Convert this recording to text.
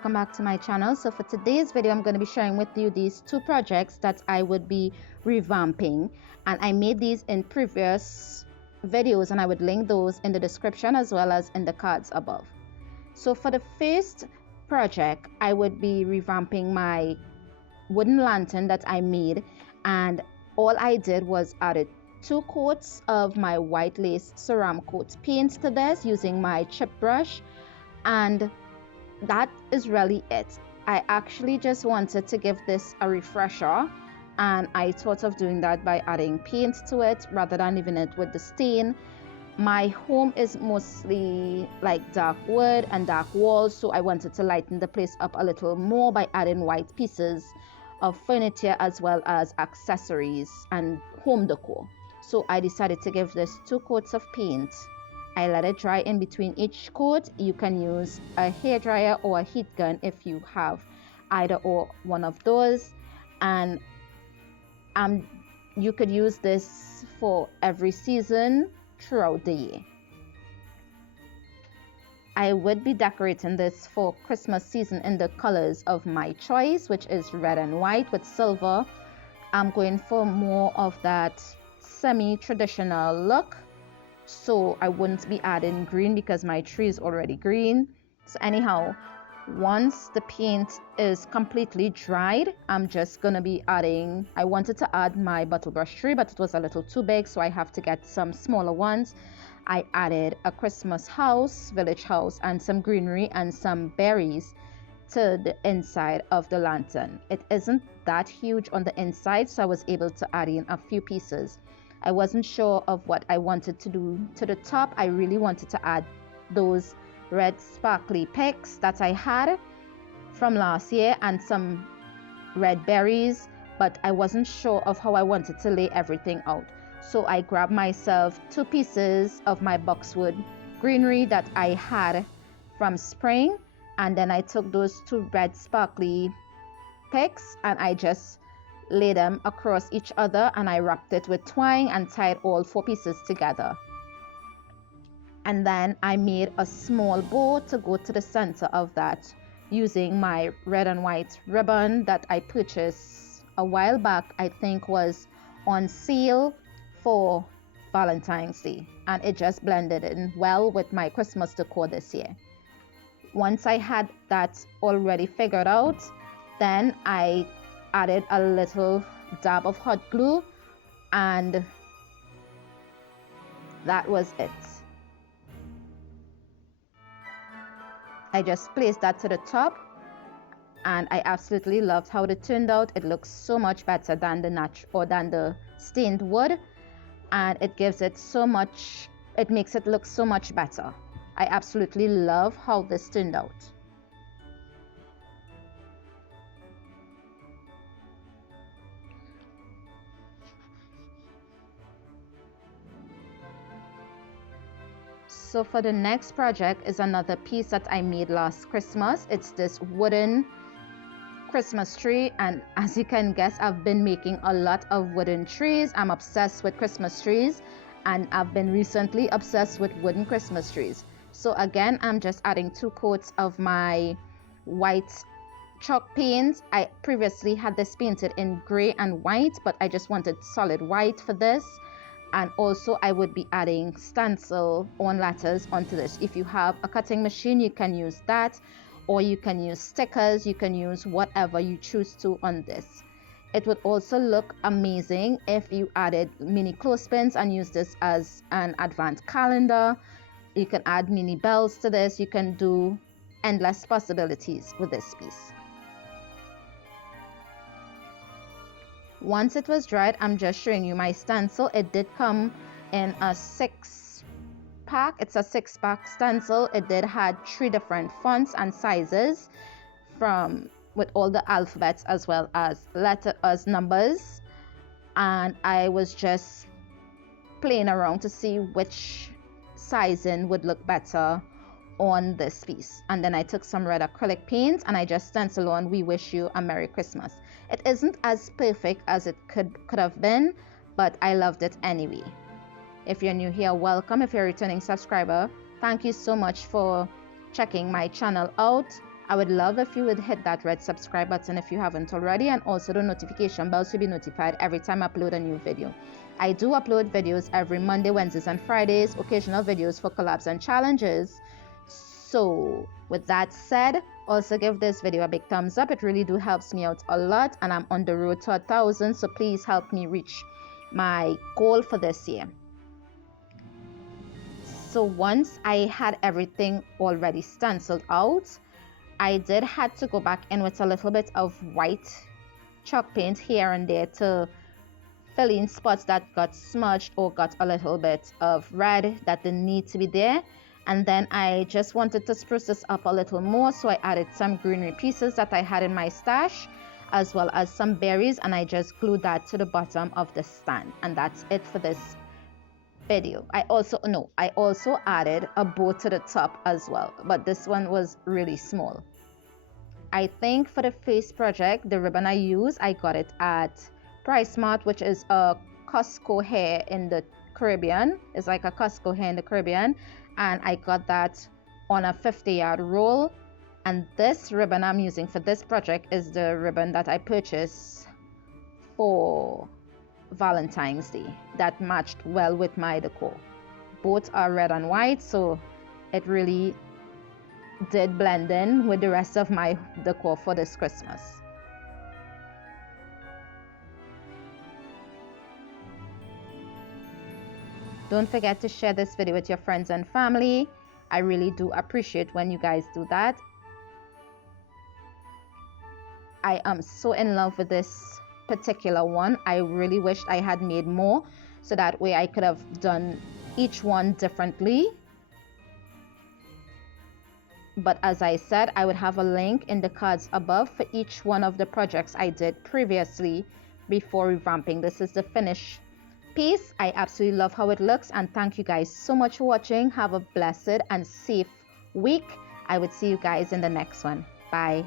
welcome back to my channel. So for today's video, I'm going to be sharing with you these two projects that I would be revamping, and I made these in previous videos and I would link those in the description as well as in the cards above. So for the first project, I would be revamping my wooden lantern that I made, and all I did was added 2 coats of my white lace ceramic coat paint to this using my chip brush, and that is really it. I actually just wanted to give this a refresher, and I thought of doing that by adding paint to it rather than leaving it with the stain. My home is mostly like dark wood and dark walls, so I wanted to lighten the place up a little more by adding white pieces of furniture as well as accessories and home decor. So I decided to give this 2 coats of paint. I let it dry in between each coat. You can use a hairdryer or a heat gun if you have either or one of those, and you could use this for every season throughout the year. I would be decorating this for Christmas season in the colors of my choice, which is red and white with silver. I'm going for more of that semi-traditional look, so I wouldn't be adding green because my tree is already green. So anyhow, once the paint is completely dried, I'm just gonna be adding, I wanted to add my bottle brush tree, but it was a little too big, so I have to get some smaller ones. I added a Christmas house, village house, and some greenery and some berries to the inside of the lantern. It isn't that huge on the inside, so I was able to add in a few pieces. I wasn't sure of what I wanted to do to the top. I really wanted to add those red sparkly picks that I had from last year and some red berries, but I wasn't sure of how I wanted to lay everything out. So I grabbed myself 2 pieces of my boxwood greenery that I had from spring, and then I took those 2 red sparkly picks and I just lay them across each other, and I wrapped it with twine and tied all 4 pieces together. And then I made a small bow to go to the center of that using my red and white ribbon that I purchased a while back. I think was on sale for Valentine's Day, and it just blended in well with my Christmas decor this year. Once I had that already figured out, then I added a little dab of hot glue, and that was it. I just placed that to the top, and I absolutely loved how it turned out. It looks so much better than the stained wood, and it gives it so much, it makes it look so much better. I absolutely love how this turned out. So for the next project is another piece that I made last Christmas. It's this wooden Christmas tree, and as you can guess, I've been making a lot of wooden trees. I'm obsessed with Christmas trees, and I've been recently obsessed with wooden Christmas trees. So again, I'm just adding 2 coats of my white chalk paint. I previously had this painted in gray and white, but I just wanted solid white for this. And also I would be adding stencil on letters onto this. If you have a cutting machine, you can use that, or you can use stickers, you can use whatever you choose to on this. It would also look amazing if you added mini clothespins and use this as an advent calendar. You can add mini bells to this. You can do endless possibilities with this piece. Once it was dried, I'm just showing you my stencil. It did come in a 6-pack. It's a 6-pack stencil. It did had 3 different fonts and sizes with all the alphabets as well as numbers, and I was just playing around to see which sizing would look better on this piece. And then I took some red acrylic paint and I just stenciled on "We wish you a Merry Christmas." It isn't as perfect as it could have been, but I loved it anyway. If you're new here, welcome. If you're a returning subscriber, thank you so much for checking my channel out. I would love if you would hit that red subscribe button if you haven't already, and also the notification bell to be notified every time I upload a new video. I do upload videos every Monday, Wednesdays, and Fridays, occasional videos for collabs and challenges. So with that said, also give this video a big thumbs up. It really do helps me out a lot, and I'm on the road to 1,000, so please help me reach my goal for this year. So once I had everything already stenciled out, I did had to go back in with a little bit of white chalk paint here and there to fill in spots that got smudged or got a little bit of red that didn't need to be there. And then I just wanted to spruce this up a little more, so I added some greenery pieces that I had in my stash, as well as some berries, and I just glued that to the bottom of the stand. And that's it for this video. I also added a bow to the top as well, but this one was really small. I think for the face project, the ribbon I use, I got it at PriceSmart, which is a Costco hair in the Caribbean. It's like a Costco hair in the Caribbean, and I got that on a 50-yard roll. And this ribbon I'm using for this project is the ribbon that I purchased for Valentine's Day that matched well with my decor. Both are red and white, so it really did blend in with the rest of my decor for this Christmas. Don't forget to share this video with your friends and family. I really do appreciate when you guys do that. I am so in love with this particular one. I really wished I had made more, so that way I could have done each one differently. But as I said, I would have a link in the cards above for each one of the projects I did previously before revamping. This is the finished piece. I absolutely love how it looks, and thank you guys so much for watching. Have a blessed and safe week. I would see you guys in the next one. Bye.